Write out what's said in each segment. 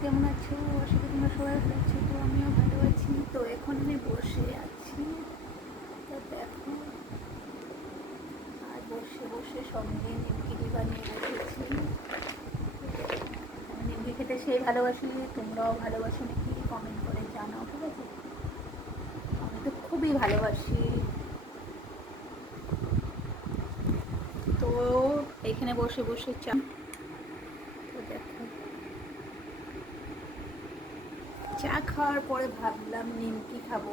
কেমন আছো? আশা করি তোমরা সবাই ভালো আছো। তো আমিও ভালো আছি। তো এখন আমি বসে আছি। তো দেখো, আর বসে বসে সঙ্গে নিমকি বানিয়ে বসেছি। আমি নিমকি খেতে সেই ভালোবাসি, তোমরাও ভালোবাসো নাকি কমেন্ট করে জানাও, ঠিক আছে? আমি তো খুবই ভালোবাসি। তো এখানে বসে বসে চা, তো দেখো চা খাওয়ার পরে ভাবলাম নিমকি খাবো।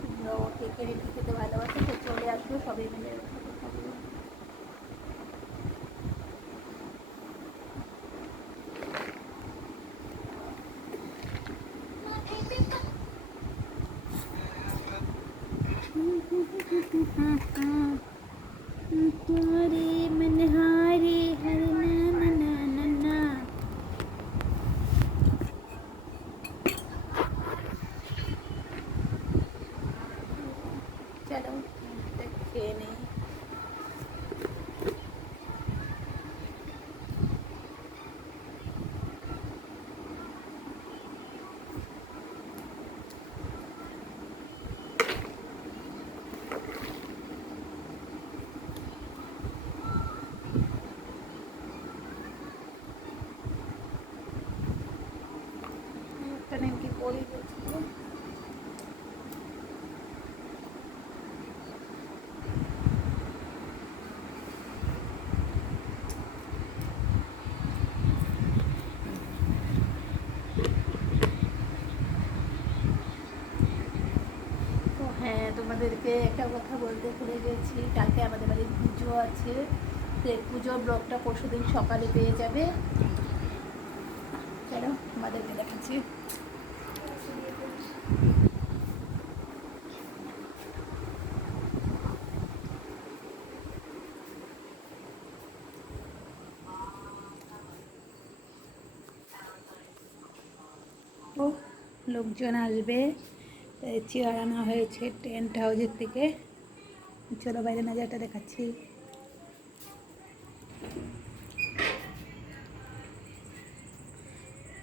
তোমরাও কে কে নিমকি খেতে ভালোবাসো তো চলে আসলো, সবাই মিলে খাবো। तुम्हारे मनहारे हर ना ना ना ना ना। चलो खेয়ে নেই। একটা নিমকি পড়ে গেছিল। তো হ্যাঁ, তোমাদেরকে একটা কথা বলতে ভুলে গেছি, কালকে আমাদের বাড়ির পুজো আছে। তো এই পুজোর ব্লগটা পরশুদিন সকালে পেয়ে যাবে। চলো আমাদেরকে দেখাচ্ছি। ও লোকজন আসবে, তাই চেয়ার আনা হয়েছে টেন্ট হাউসের থেকে। চলো বাইরে নাজারটা দেখাচ্ছি।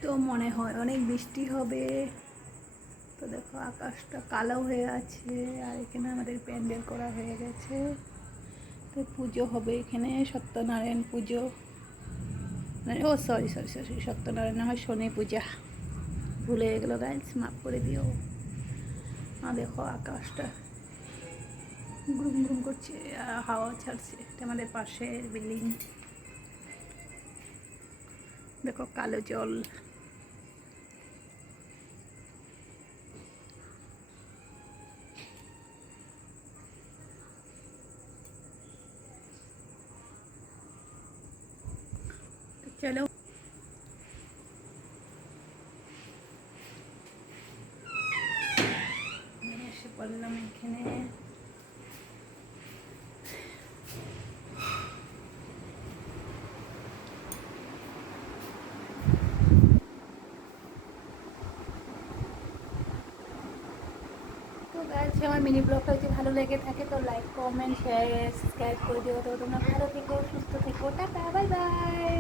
তো মনে হয় অনেক বৃষ্টি হবে। তো দেখো আকাশটা কালো হয়ে আছে, আর এখানে আমাদের প্যান্ডেল করা হয়ে গেছে। তো পুজো হবে এখানে, সত্যনারায়ণ পুজো, ও সরি সরি সরি, সত্যনারায়ণ না হয় শনি পূজা, ভুলে গেলো গাইস, মাফ করে দিও। আর দেখো আকাশটা গুম গুম করছে, হাওয়া ছাড়ছে। এটা আমাদের পাশের বিল্ডিং। দেখো কালো জল। চলো এসে পড়লাম এখানে। তো গাইস, আমার মিনি ব্লগটা যদি ভালো লেগে থাকে তো লাইক কমেন্ট শেয়ার সাবস্ক্রাইব করে দিও। তো তোমরা ভালো থেকো, সুস্থ থেকো, টাটা, বাই বাই।